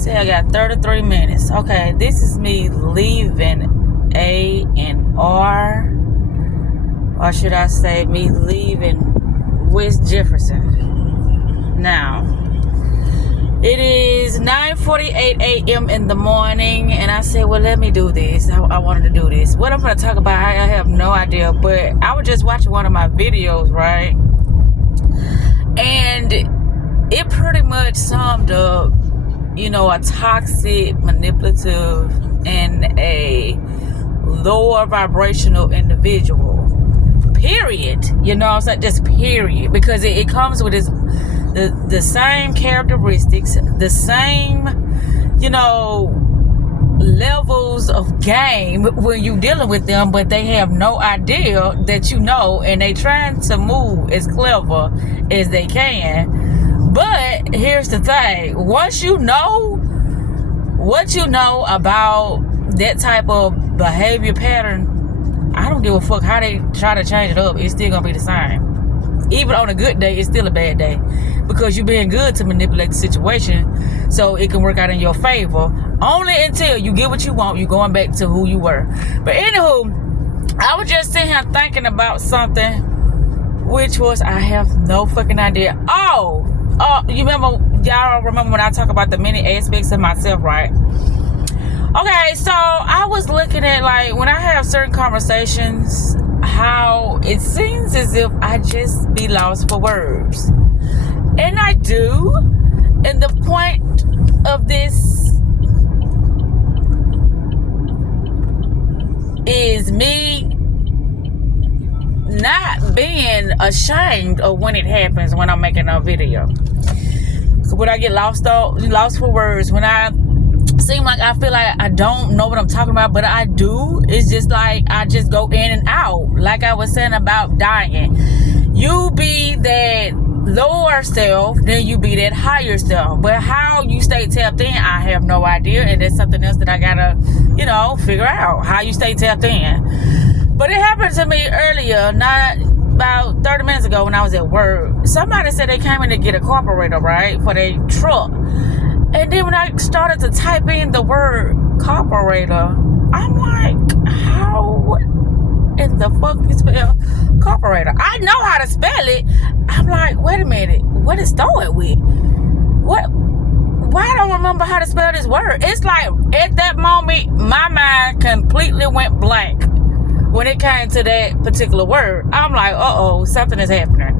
Say I got 33 minutes. Okay, this is me leaving A&R. Or should I say me leaving West Jefferson. Now, it is 9:48 a.m. in the morning. And I said, well, let me do this. I wanted to do this. What I'm going to talk about, I have no idea. But I was just watching one of my videos, right? And it pretty much summed up, you know, a toxic, manipulative, and a lower vibrational individual. Period. You know what I'm saying? Just period. Because it comes with the same characteristics, the same, you know, levels of game when you dealing with them, but they have no idea that you know, and they trying to move as clever as they can. But here's the thing. Once you know what you know about that type of behavior pattern, I don't give a fuck how they try to change it up. It's still gonna be the same. Even on a good day, it's still a bad day. Because you're being good to manipulate the situation so it can work out in your favor. Only until you get what you want, you're going back to who you were. But anywho, I was just sitting here thinking about something, which was, I have no fucking idea. You y'all remember when I talk about the many aspects of myself, right? Okay, so I was looking at, like, when I have certain conversations, how it seems as if I just be lost for words. And I do. And the point of this is me not being ashamed of when it happens when I'm making a video. So when I get lost for words, when I seem like I feel like I don't know what I'm talking about, but I do. It's just like I just go in and out. Like I was saying about dying. You be that lower self, then you be that higher self. But how you stay tapped in, I have no idea. And that's something else that I gotta, you know, figure out. How you stay tapped in. But it happened to me earlier, not about 30 minutes ago when I was at work. Somebody said they came in to get a carburetor, right, for their truck. And then when I started to type in the word carburetor, I'm like, how in the fuck you spell carburetor? I know how to spell it. I'm like, wait a minute, what is start with? What? Why I don't remember how to spell this word? It's like, at that moment, my mind completely went blank when it came to that particular word. I'm like, uh-oh, something is happening.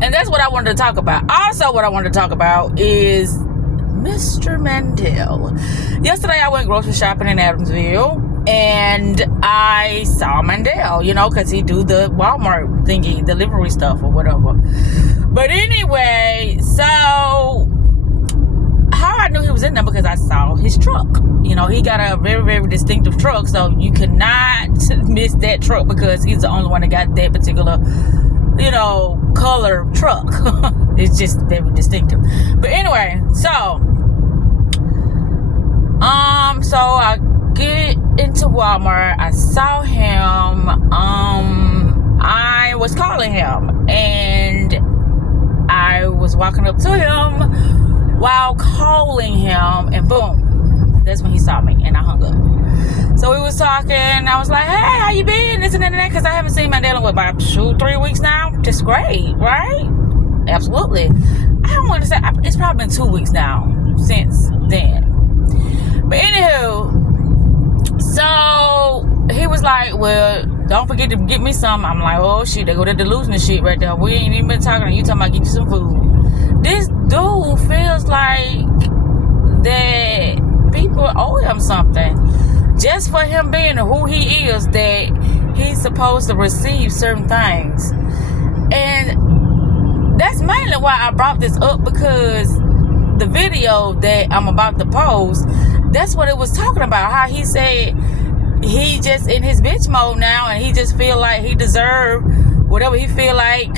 And that's what I wanted to talk about. Also, what I wanted to talk about is Mr. Mandel. Yesterday I went grocery shopping in Adamsville and I saw Mandel, you know, because he do the Walmart thingy, delivery stuff or whatever. But anyway, so how I knew he was in there, because I saw his truck. You know, he got a very, very distinctive truck, so you cannot miss that truck because he's the only one that got that particular, you know, color truck. It's just very distinctive. But anyway, so I get into Walmart. I saw him. I was calling him, and I was walking up to him while calling him, and boom, that's when he saw me, and I hung up. So we was talking. I was like, hey, how you been? This and that, because I haven't seen Mandela in about 2-3 weeks now. That's great, right? Absolutely. I don't want to say, it's probably been 2 weeks now since then. But anywho, so he was like, well, don't forget to get me some. I'm like, oh shit, they go that delusional shit right there. We ain't even been talking. You talking about get you some food. This dude feels like that people owe him something. Just for him being who he is, that he's supposed to receive certain things. And that's mainly why I brought this up, because the video that I'm about to post, that's what it was talking about. How he said he just in his bitch mode now, and he just feel like he deserved whatever he feel like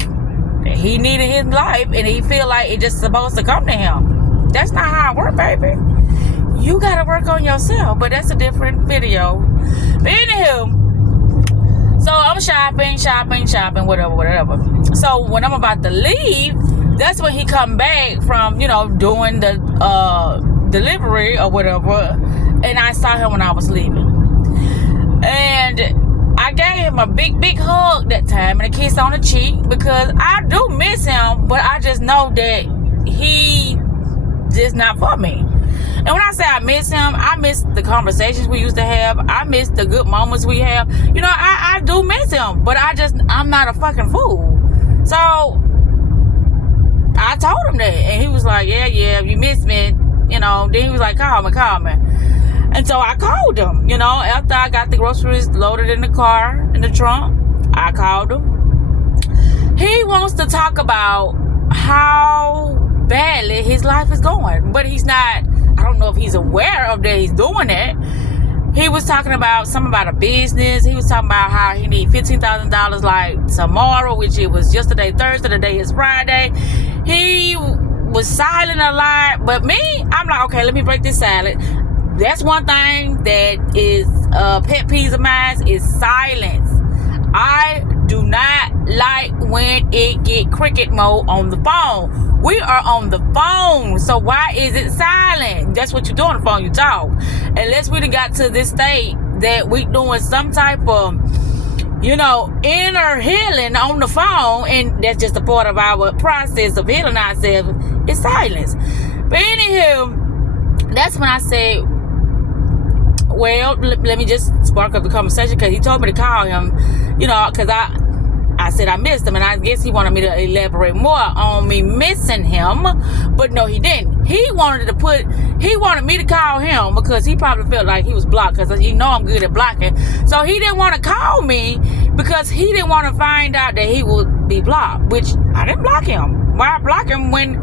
he needed in his life, and he feel like it just supposed to come to him. That's not how it works, baby. You gotta work on yourself, but that's a different video. But anywho, so I'm shopping, whatever. So when I'm about to leave, that's when he come back from, you know, doing the delivery or whatever, and I saw him when I was leaving. And I gave him a big hug that time and a kiss on the cheek because I do miss him, but I just know that he just not for me. And when I say I miss him, I miss the conversations we used to have. I miss the good moments we have. You know, I do miss him, but I'm not a fucking fool. So I told him that, and he was like, yeah, you miss me, you know. Then he was like, call me. And so I called him, you know, after I got the groceries loaded in the car, in the trunk. I called him. He wants to talk about how badly his life is going, but he's not. I don't know if he's aware of that he's doing it. He was talking about something about a business. He was talking about how he need $15,000 like tomorrow, which it was yesterday, Thursday. Today is Friday. He was silent a lot, but me, I'm like, okay, let me break this silence. That's one thing that is pet peeves of mine is silence. I do not like when it get cricket mode on the phone. We are on the phone, so why is it silent? That's what you do on the phone, you talk. Unless we done got to this state that we doing some type of, you know, inner healing on the phone, and that's just a part of our process of healing ourselves, it's silence. But anywho, that's when I said, well, let me just spark up the conversation, because he told me to call him, you know, because I said I missed him, and I guess he wanted me to elaborate more on me missing him, but no, he didn't. He wanted me to call him because he probably felt like he was blocked, because he know I'm good at blocking. So he didn't want to call me because he didn't want to find out that he would be blocked, which I didn't block him. Why block him when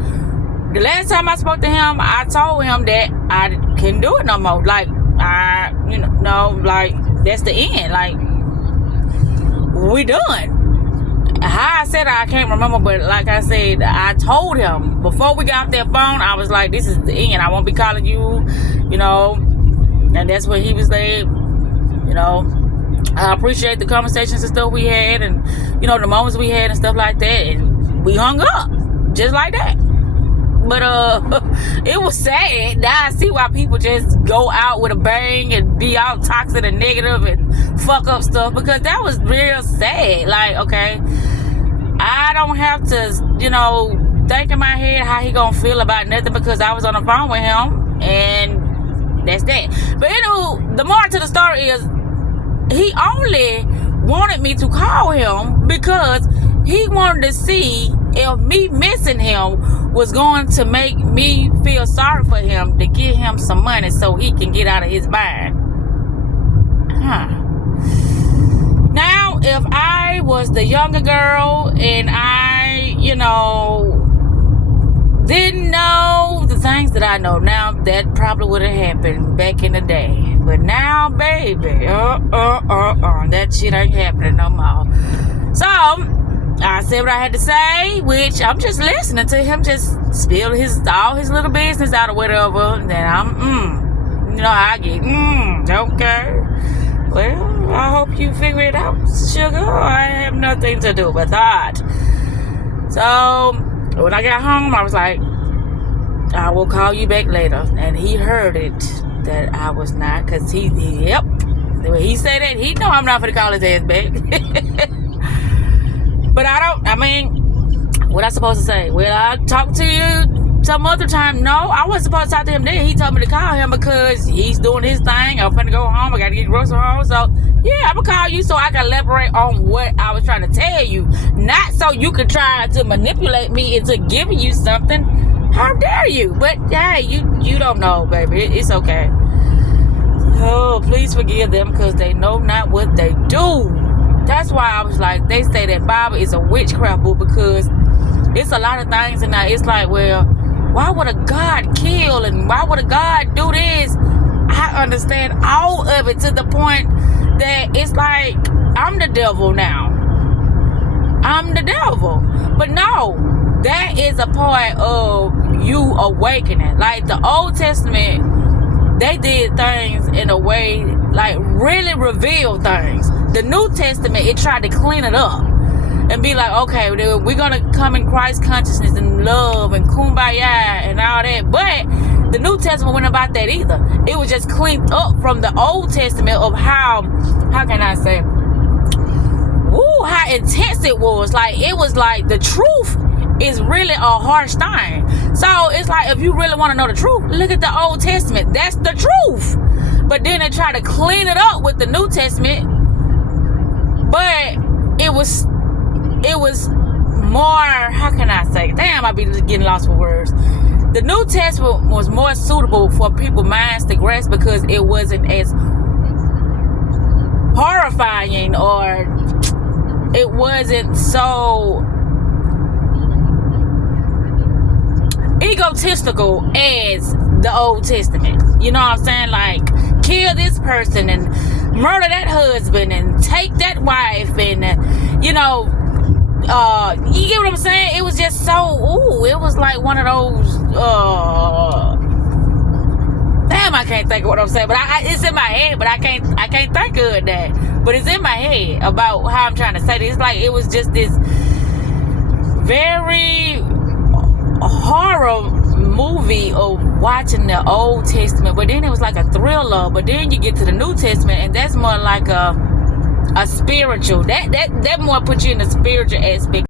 the last time I spoke to him, I told him that I couldn't do it no more. Like, that's the end. Like, we done. How I said I can't remember, but like I said, I told him before we got off that phone, I was like, this is the end. I won't be calling you, you know. And that's what he was like, you know. I appreciate the conversations and stuff we had, and, you know, the moments we had and stuff like that. And we hung up just like that. But it was sad. Now I see why people just go out with a bang and be all toxic and negative and fuck up stuff, because that was real sad. Like, okay, I don't have to, you know, think in my head how he gonna feel about nothing, because I was on the phone with him, and that's that. But anyway, the moral to the story is he only wanted me to call him because he wanted to see if me missing him was going to make me feel sorry for him to get him some money so he can get out of his bind. Now, if I was the younger girl and I, you know, didn't know the things that I know now, that probably would have happened back in the day. But now, baby, that shit ain't happening no more. So I said what I had to say, which I'm just listening to him just spill all his little business out or whatever. And then I'm, you know, I get, okay. Well, I hope you figure it out, sugar. I have nothing to do with that. So when I got home, I was like, I will call you back later. And he heard it that I was not, because yep. When he said that, he know I'm not going to call his ass back. But what I supposed to say? Well, I'll talk to you some other time. No, I wasn't supposed to talk to him then. He told me to call him because he's doing his thing. I'm finna go home. I got to get groceries home. So, yeah, I'm going to call you so I can elaborate on what I was trying to tell you. Not so you could try to manipulate me into giving you something. How dare you? But, hey, you don't know, baby. It's okay. Oh, please forgive them because they know not what they do. That's why I was like, they say that Bible is a witchcraft book, because it's a lot of things in there. It's like, well, why would a God kill, and why would a God do this? I understand all of it to the point that it's like, I'm the devil now. I'm the devil. But no, that is a part of you awakening. Like the Old Testament, they did things in a way, like really reveal things. The New Testament, it tried to clean it up and be like, okay, we're going to come in Christ consciousness and love and kumbaya and all that. But the New Testament wasn't about that either. It was just cleaned up from the Old Testament of how can I say, how intense it was. Like, it was like the truth is really a harsh thing. So it's like, if you really want to know the truth, look at the Old Testament. That's the truth. But then they try to clean it up with the New Testament. But it was more, how can I say? Damn, I be getting lost for words. The New Testament was more suitable for people's minds to grasp because it wasn't as horrifying, or it wasn't so egotistical as the Old Testament. You know what I'm saying? Like, kill this person and murder that husband and take that wife, and you know, you get what I'm saying? It was just so, it was like one of those, damn, I can't think of what I'm saying, but it's in my head, but I can't think of that, but it's in my head about how I'm trying to say this. It's like, it was just this very horror movie of watching the Old Testament, but then it was like a thriller, but then you get to the New Testament, and that's more like a spiritual, that more put you in the spiritual aspect.